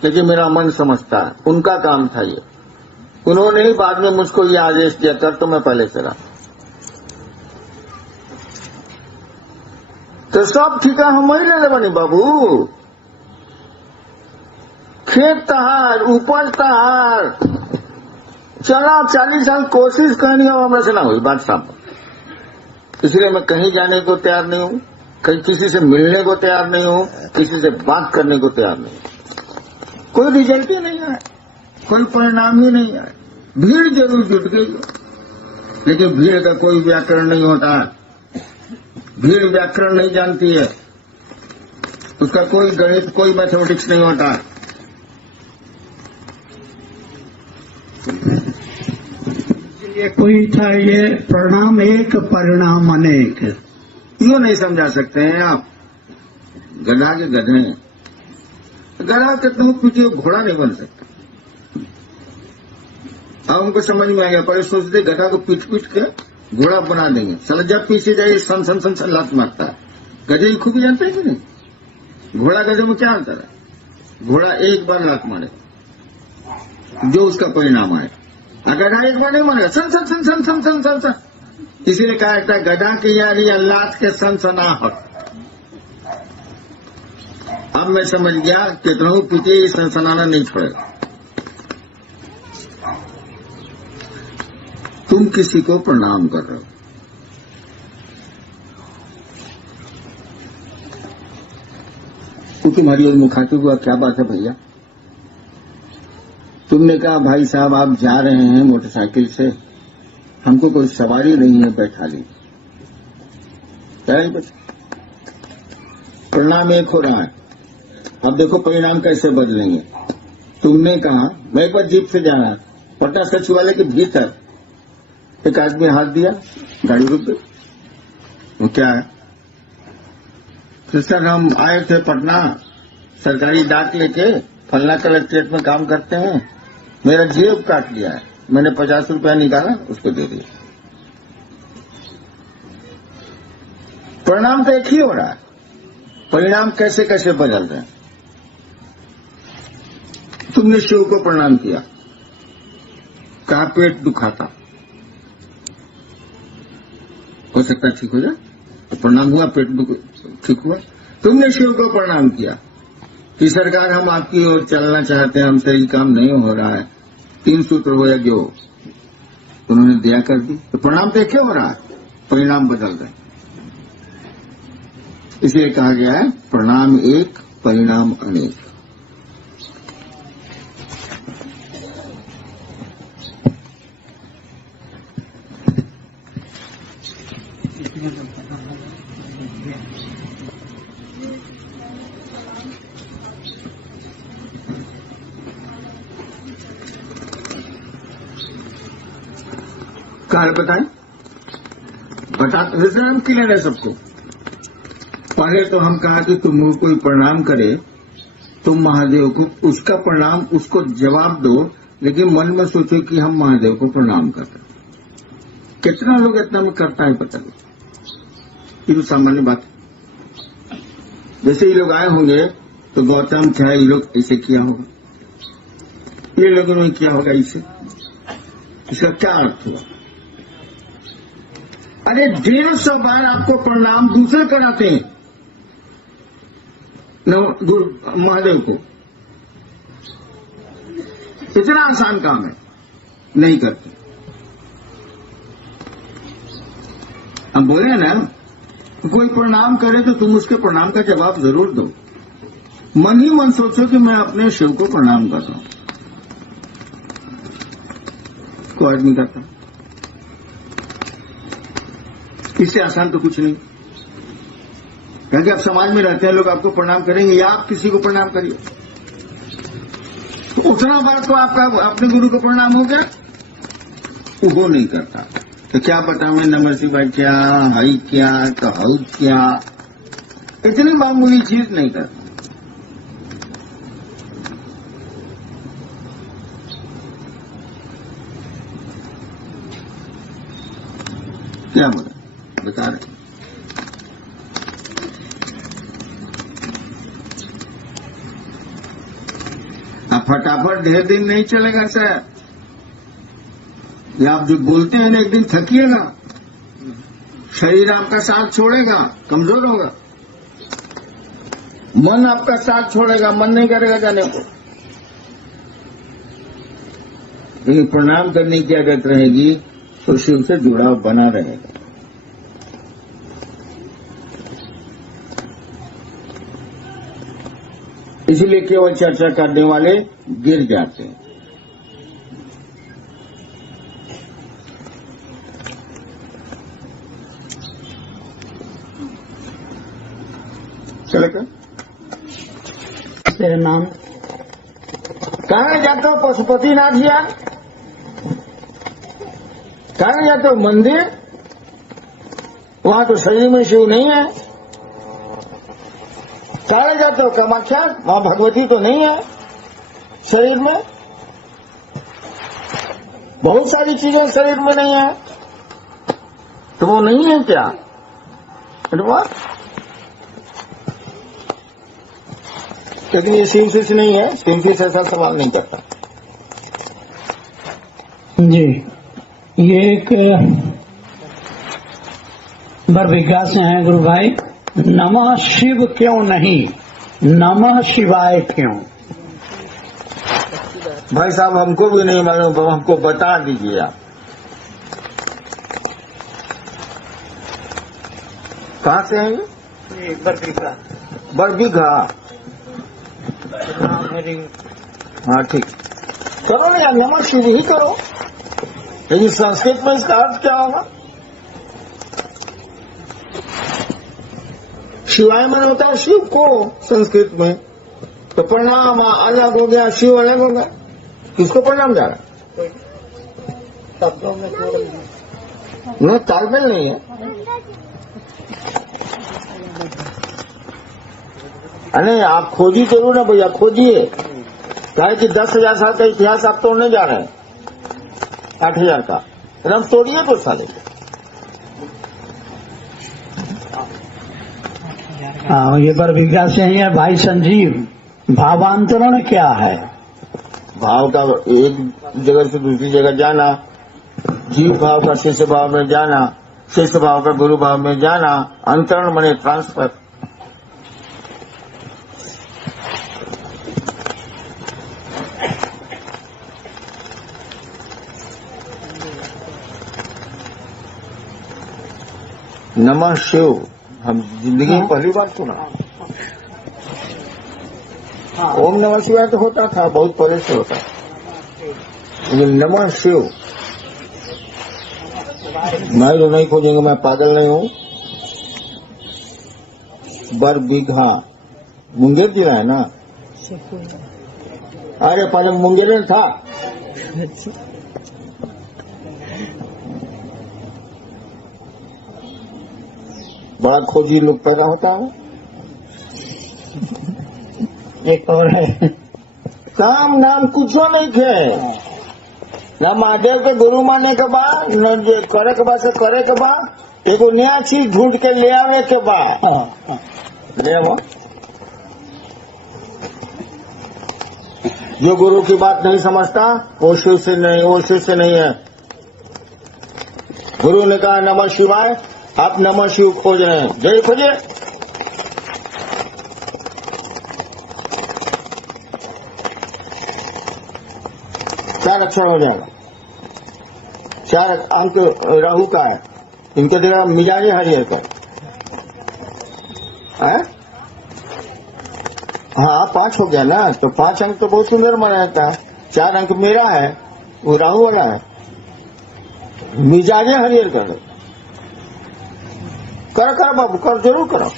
लेकिन मेरा मन समझता है, उनका काम था ये। उन्होंने ही बाद में मुझको ये आदेश दिया, कर तो मैं पहले से रहा। तो सब ठिका हम ही ले बनी बाबू, खेत तहार, उपज तहार, चला 40 साल कोशिश करनी हो, हमसे ना हुई बात साहब। इसलिए मैं कहीं जाने को तैयार नहीं हूं, कहीं किसी से मिलने को तैयार नहीं हूं, किसी से बात करने को तैयार नहीं हूं। कोई रिजल्ट ही नहीं आया, कोई परिणाम ही नहीं आया। भीड़ जरूर जुट गई, लेकिन भीड़ का कोई व्याकरण नहीं होता। भीड़ व्याकरण नहीं जानती है, उसका कोई गणित, कोई मैथमेटिक्स नहीं होता। ये कोई था, ये परिणाम एक परिणाम अनेक, यूं नहीं समझा सकते हैं आप। गधा के गधे, गधा कितना पूछिए, घोड़ा नहीं बन सकता। अब उनको समझ में आ गया, पहले सोचते गधा को पीट पीट के घोड़ा बना देंगे, साला जब पीछे जाए सन सन सन सन लात मारता है। गधे की खूबी जानते हैं कि नहीं, घोड़ा गधे में क्या अंतर है। घोड़ा एक बार लात मारे, जो उसका परिणाम आए, गधा एक बार नहीं मारेगा, सन सन सन सन सन सन सन सन। इसीलिए कहा जाता है गधा की यारी लात के सनसनाहट। अब मैं समझ गया, कितना पीछे ये सनसनाना नहीं छोड़ेगा। तुम किसी को प्रणाम कर रहे हो, क्योंकि हमारी ओर मुखातिब हुआ, क्या बात है भैया। तुमने कहा भाई साहब आप जा रहे हैं मोटरसाइकिल से, हमको कोई सवारी नहीं है, बैठा ली। परिणाम एक हो रहा है, अब देखो परिणाम कैसे बदलेंगे। तुमने कहा मैं एक बार जीप से जा रहा, पटना सचिवालय के भीतर एक आदमी हाथ दिया, गाड़ी रुक गई। वो क्या है, तो सर हम आए थे पटना, सरकारी डाक लेके, फलना कलेक्ट्रेट में काम करते हैं, मेरा जेब काट लिया है। मैंने 50 रुपया निकाला, उसको दे दिया। परिणाम तो एक ही हो रहा है, परिणाम कैसे कैसे बदल रहे हैं। तुमने शिव को प्रणाम किया, कहा पेट दुखाता, हो सकता है ठीक हो जाए, तो प्रणाम हुआ, पेट ठीक हुआ। तुमने शिव को प्रणाम किया कि सरकार हम आपकी ओर चलना चाहते हैं, हमसे ये काम नहीं हो रहा है, 3 सूत्र हो या जो, उन्होंने दया कर दी। तो प्रणाम तो क्या हो रहा है, परिणाम बदल रहे। इसलिए कहा गया है प्रणाम एक परिणाम अनेक। कहा बताएं, जैसे हम क्लियर है सबको। पहले तो हम कहा कि तुम कोई प्रणाम करे तुम महादेव को, उसका प्रणाम उसको जवाब दो, लेकिन मन में सोचो कि हम महादेव को प्रणाम करते। कितना लोग इतना में करता है पता नहीं, ये तो सामान्य बात है। जैसे ये लोग आए होंगे तो गौतम चाहे ये लोग ऐसे किया होगा, ये लोगों ने किया होगा इसे, इसका क्या अर्थ हुआ? अरे 150 बार आपको प्रणाम दूसरे कराते हैं महादेव को, इतना आसान काम है, नहीं करते। हम बोले ना, कोई प्रणाम करे तो तुम उसके प्रणाम का जवाब जरूर दो। मन ही मन सोचो कि मैं अपने शिव को प्रणाम कर रहा हूं, कोई नहीं करता। इससे आसान तो कुछ नहीं, क्योंकि आप समाज में रहते हैं, लोग आपको प्रणाम करेंगे या आप किसी को प्रणाम करिए, तो उतना बार तो आपका अपने गुरु को प्रणाम हो गया, वो नहीं करता। तो क्या पता मैं नमः शिवाय क्या हई क्या कहू क्या, इतनी मामूली चीज नहीं करता। क्या बोला बता रहे, आप फटाफट ढेर दिन नहीं चलेगा सर, ये आप जो बोलते हैं ना एक दिन थकिएगा, शरीर आपका साथ छोड़ेगा, कमजोर होगा, मन आपका साथ छोड़ेगा, मन नहीं करेगा जाने को। लेकिन प्रणाम करने की आदत रहेगी तो शिव से जुड़ाव बना रहेगा। इसलिए केवल चर्चा करने वाले गिर जाते हैं। चलेगा तेरा नाम कहाँ जाते हो? पशुपतिनाथ जी कहाँ जाते हो? मंदिर, वहां तो शरीर में शिव नहीं है। कहाँ जाते हो? कामाख्या, वहां भगवती तो नहीं है शरीर में। बहुत सारी चीजें शरीर में नहीं है, तो वो नहीं है क्या? लेकिन ये शिव से नहीं है, शिव से ऐसा सवाल नहीं करता जी। ये एक बरबिघा से हैं गुरु भाई, नमः शिव क्यों नहीं, नमः शिवाय क्यों? भाई साहब हमको भी नहीं मालूम, हमको बता दीजिए आप। कहाँ से हैं ये? बरबिघा। बरबिघा, हाँ ठीक। करो ना यार, नमः शिव ही करो। लेकिन संस्कृत में इसका अर्थ क्या होगा? शिवाय मन होता है शिव को संस्कृत में, तो प्रणाम अलग हो गया, शिव अलग हो गया। किसको प्रणाम जा रहा है? न तालमेल नहीं है। अरे आप खोजी जरूर ना भैया, खोजिए। कहे कि 10,000 साल का इतिहास आप तोड़ने जा रहे हैं, 8,000 का रम तोड़िए तो साले। हाँ, ये बरबिघा से ही है भाई संजीव। भावांतरण क्या है? भाव का एक जगह से दूसरी जगह जाना, जीव भाव का शिष्य भाव में जाना, शिष्य भाव का गुरु भाव में जाना, अंतरण माने ट्रांसफर। नमः शिव हम जिंदगी में पहली बार सुना। ओम नमः शिवाय तो होता था, बहुत पहले से होता, लेकिन नमः शिव मैं तो नहीं खोजेंगे, मैं पागल नहीं हूँ। बर बीघा मुंगेर जिला है ना? अरे पहले मुंगेर में था। बड़ा खोजी लोग पैदा होता है। एक और है, काम नाम कुछ नहीं थे, न महादेव के गुरु माने के बाद, न जे करे के बाद से करे के बाद, एगो नया चीज ढूंढ के ले आवे के बाद ले आओ। जो गुरु की बात नहीं समझता वो शिव से नहीं, वो शिव से नहीं है। गुरु ने कहा नमः शिवाय, आप नमः शिव खोज रहे हैं, जय खोजे। चार अक्षर हो जाएगा, 4 अंक राहु का है, इनके जगह मिजाज हरियर का है। हाँ 5 हो गया ना, तो 5 अंक तो बहुत सुंदर माना जाता है। 4 अंक मेरा है, वो राहु वाला है, मिजाज हरियर कर दो। करो बाबू, कर जरूर करो।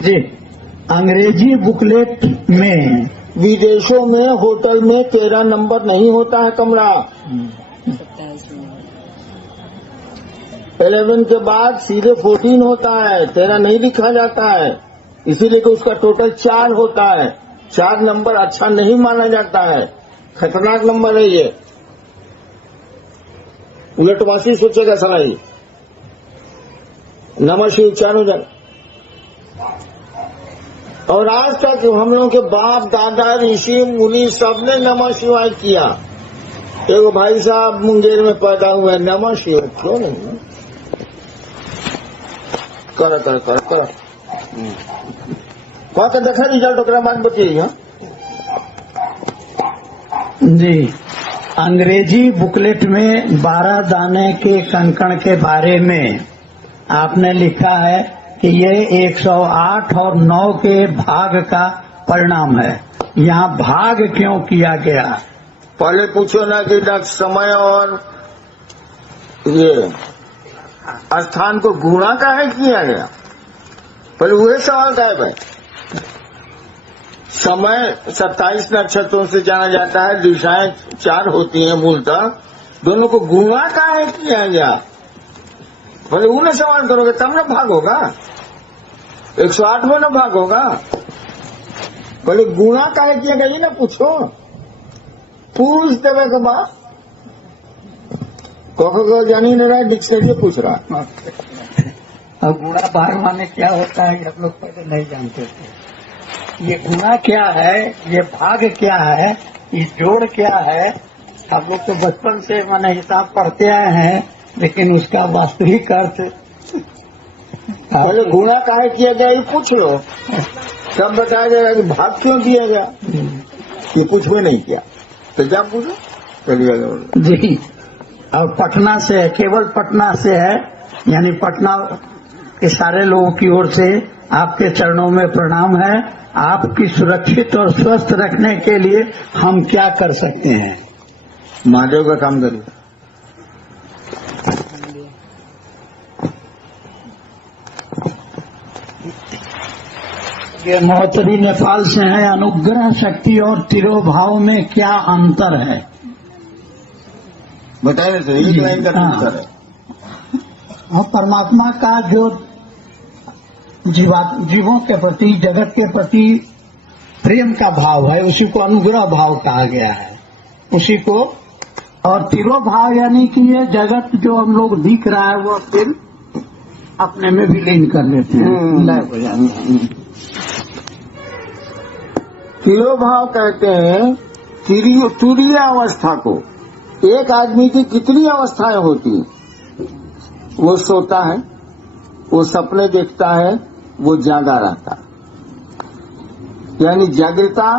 जी, अंग्रेजी बुकलेट में विदेशों में होटल में 13 नंबर नहीं होता है कमरा। 11 के बाद सीधे 14 होता है, 13 नहीं लिखा जाता है, इसीलिए कि उसका टोटल 4 होता है। 4 नंबर अच्छा नहीं माना जाता है, खतरनाक नंबर है ये। उलटवासी सोचेगा साला ये। नमः शिव उच्चारण हो जाए। और आज तक हम लोगों के बाप दादा ऋषि मुनि सबने नमः शिवाय किया। एगो भाई साहब मुंगेर में पैदा हुए, नमः शिव क्यों नहीं? कर कर कर कर कहा तो देखा रिजल्ट ओकरा बाद बचिए। जी, अंग्रेजी बुकलेट में 12 दाने के कंकड़ के बारे में आपने लिखा है कि ये 108 और 9 के भाग का परिणाम है। यहाँ भाग क्यों किया गया? पहले पूछो ना कि समय और ये स्थान को गुणा काहे किया गया, पहले वही सवाल का है भाई। समय 27 नक्षत्रों से जाना जाता है, दिशाएं 4 होती हैं मूलतः, दोनों को गुणा काहे किया गया, पहले उन्हें सवाल करोगे तब ना भाग होगा। 108 में ना भाग होगा, पहले गुणा काहे किया गया ये ना पूछो। पूछ देवे के बाद को जानी नहीं रहा, डिक्शनरी पूछ रहा। और गुणा बार माने क्या होता है हम लोग पहले नहीं जानते थे। ये गुणा क्या है, ये भाग क्या है, ये जोड़ क्या है, हम लोग तो बचपन से माने हिसाब पढ़ते आए हैं, लेकिन उसका वास्तविक अर्थ पहले गुणा काहे किया गया ये पूछ लो, तब बताया जाएगा कि भाग क्यों किया गया। ये पूछ में नहीं किया तो क्या पूछो, चलिए जी। और पटना से, केवल पटना से है, यानी पटना के सारे लोगों की ओर से आपके चरणों में प्रणाम है। आपकी सुरक्षित और स्वस्थ रखने के लिए हम क्या कर सकते हैं? महादेव का काम करिए। ये महोत्तरी नेपाल से है। अनुग्रह शक्ति और तिरोभाव में क्या अंतर है? बताइए सर, एक लाइन का अंतर है। और परमात्मा का जो जीवों के प्रति, जगत के प्रति प्रेम का भाव है, उसी को अनुग्रह भाव कहा गया है, उसी को। और तिरोभाव यानी कि ये जगत जो हम लोग दिख रहा है वो फिर अपने में विलीन कर लेते हैं, लय हो जाते हैं। तिरोभाव कहते हैं तुरीय अवस्था को। एक आदमी की कितनी अवस्थाएं होती, वो सोता है, वो सपने देखता है, वो जागा रहता है, यानी जागृता,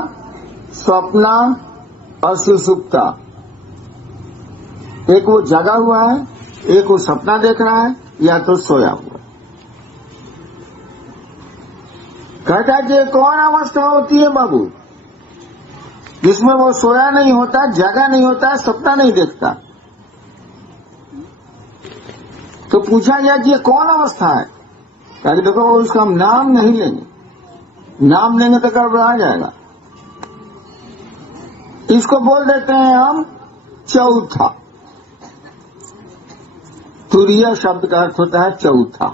स्वप्ना और सुषुप्ता। एक वो जागा हुआ है, एक वो सपना देख रहा है, या तो सोया हुआ। कहता है कि कौन अवस्था होती है बाबू जिसमें वो सोया नहीं होता, जागा नहीं होता, सपना नहीं देखता। तो पूछा गया कि ये कौन अवस्था है? कहा कि देखो उसका हम नाम नहीं लेंगे, नाम लेंगे तो गड़बड़ा जाएगा। इसको बोल देते हैं हम चौथा। तुरीय शब्द का अर्थ होता है चौथा।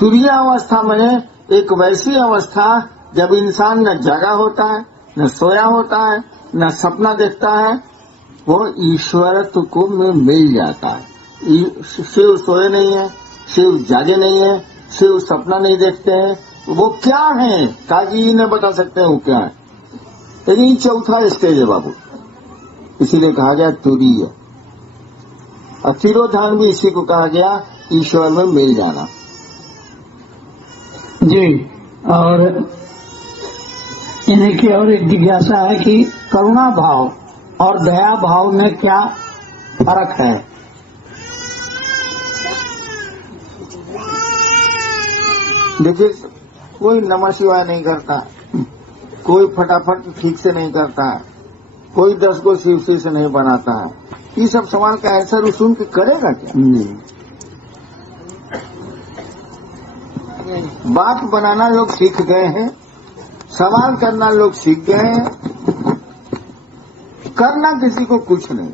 तुरीय अवस्था में एक वैसी अवस्था जब इंसान न जागा होता है, न सोया होता है, न सपना देखता है, वो ईश्वरत्व को में मिल जाता है। शिव सोए नहीं है, शिव जागे नहीं है, शिव सपना नहीं देखते हैं, वो क्या है काजी ने बता सकते हैं वो क्या है। लेकिन ये चौथा स्टेज है बाबू, इसीलिए कहा गया तुरीय। और तिरोधान भी इसी को कहा गया, ईश्वर में मिल जाना। जी, और इन्हीं की और एक जिज्ञासा है कि करुणा भाव और दया भाव में क्या फर्क है? देखिए, कोई नमः शिवाय नहीं करता, कोई फटाफट ठीक से नहीं करता, कोई 10 को शिव से नहीं बनाता है। ये सब सवाल का आंसर सुन के करेगा क्या? बात बनाना लोग सीख गए हैं, सवाल करना लोग सीख गए हैं, करना किसी को कुछ नहीं।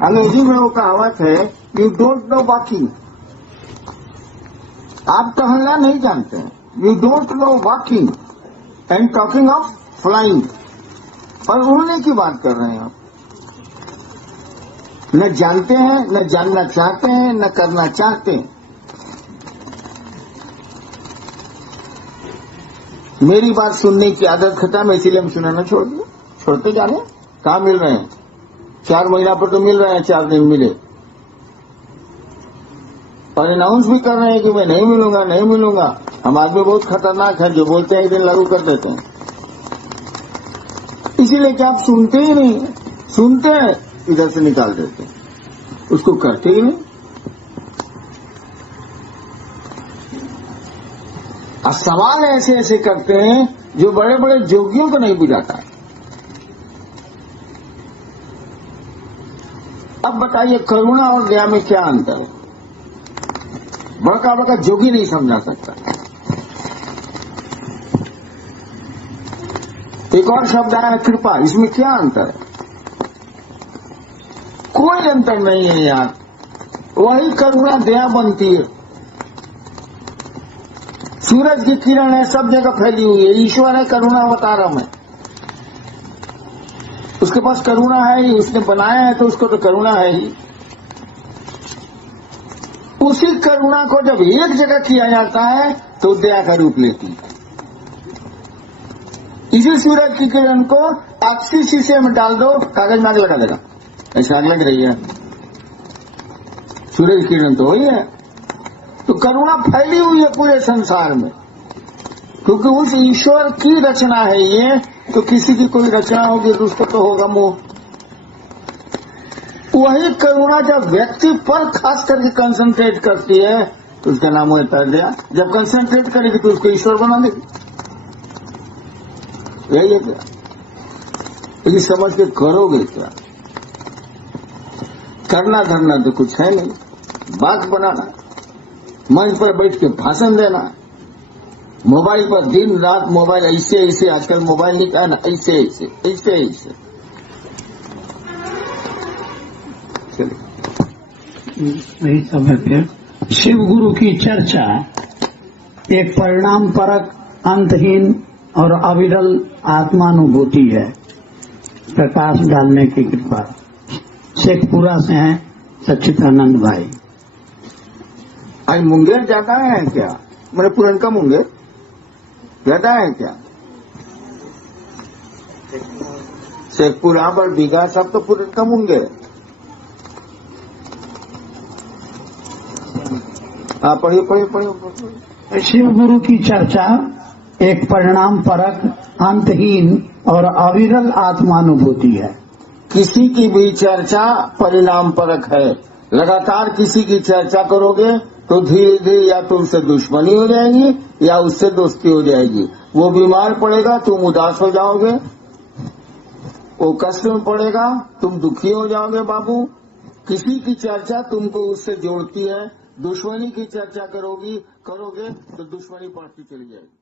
अंग्रेजी में वो कहावत है, यू डोंट नो वॉकिंग, आप टहलना नहीं जानते हैं। You don't know walking and talking of flying, और उड़ने की बात कर रहे हैं आप। न जानते हैं, न जानना चाहते हैं, न करना चाहते हैं। मेरी बात सुनने की आदत खत्म है, इसीलिए हम सुनाना छोड़ दिए, छोड़ते जा रहे हैं। कहाँ मिल रहे हैं? 4 महीना पर तो मिल रहे हैं, 4 दिन मिले, और अनाउंस भी कर रहे हैं कि मैं नहीं मिलूंगा, नहीं मिलूंगा। हम आदमी बहुत खतरनाक है, जो बोलते हैं एक दिन लागू कर देते हैं। इसीलिए कि आप सुनते ही नहीं, सुनते हैं इधर से निकाल देते हैं, उसको करते ही नहीं। और सवाल ऐसे ऐसे करते हैं जो बड़े बड़े जोगियों को नहीं बुझाता। अब बताइए, करुणा और दया में क्या अंतर है? बड़का बड़का जोगी नहीं समझा सकता। एक और शब्द आया है कृपा, इसमें क्या अंतर है? कोई अंतर नहीं है यार, वही करुणा दया बनती है। सूरज की किरण है, सब जगह फैली हुई है, ईश्वर है करुणा अवतारम है। उसके पास करुणा है ही, उसने बनाया है तो उसको तो करुणा है ही। उसी करुणा को जब एक जगह किया जाता है तो दया का रूप लेती है। इसी सूरज की किरण को आपसी शीशे में डाल दो, कागज में आग लगा देगा, ऐसे आग लग रही है। सूरज की किरण तो वही है। तो करुणा फैली हुई है पूरे संसार में, क्योंकि उस ईश्वर की रचना है ये। तो किसी की कोई रचना होगी तो उसको तो होगा मोह। वही करुणा जब व्यक्ति पर खास करके कंसंट्रेट करती है तो उसका नाम होता है दया। जब कंसंट्रेट करेगी तो उसको ईश्वर बना देगी। यही है क्या? ये समझ के करोगे क्या? करना धरना तो कुछ है नहीं, बात बनाना, मंच पर बैठ के भाषण देना, मोबाइल पर दिन रात मोबाइल ऐसे ऐसे, आजकल मोबाइल नहीं कहा ना, ऐसे ऐसे ऐसे ऐसे। वही सब है। फिर शिव गुरु की चर्चा एक परिणाम परक, अंतहीन और अविरल आत्मानुभूति है। प्रकाश डालने की कृपा। शेखपुरा से हैं सच्चिदानंद भाई। आज मुंगेर जाता है क्या? मेरे पुरनका मुंगेर जाता है क्या? शेखपुरा पर बीघा सब तो पुरनका मुंगेर है। पढ़िए पढ़िए पढ़िए। शिव गुरु की चर्चा एक परिणाम परक, अंतहीन और अविरल आत्मानुभूति है। किसी की भी चर्चा परिणाम परक है। लगातार किसी की चर्चा करोगे तो धीरे धीरे या तो उससे दुश्मनी हो जाएगी या उससे दोस्ती हो जाएगी। वो बीमार पड़ेगा, तुम उदास हो जाओगे, वो कष्ट में पड़ेगा, तुम दुखी हो जाओगे। बाबू, किसी की चर्चा तुमको उससे जोड़ती है, दुश्मनी की चर्चा करोगे तो दुश्मनी बढ़ती चली जाएगी।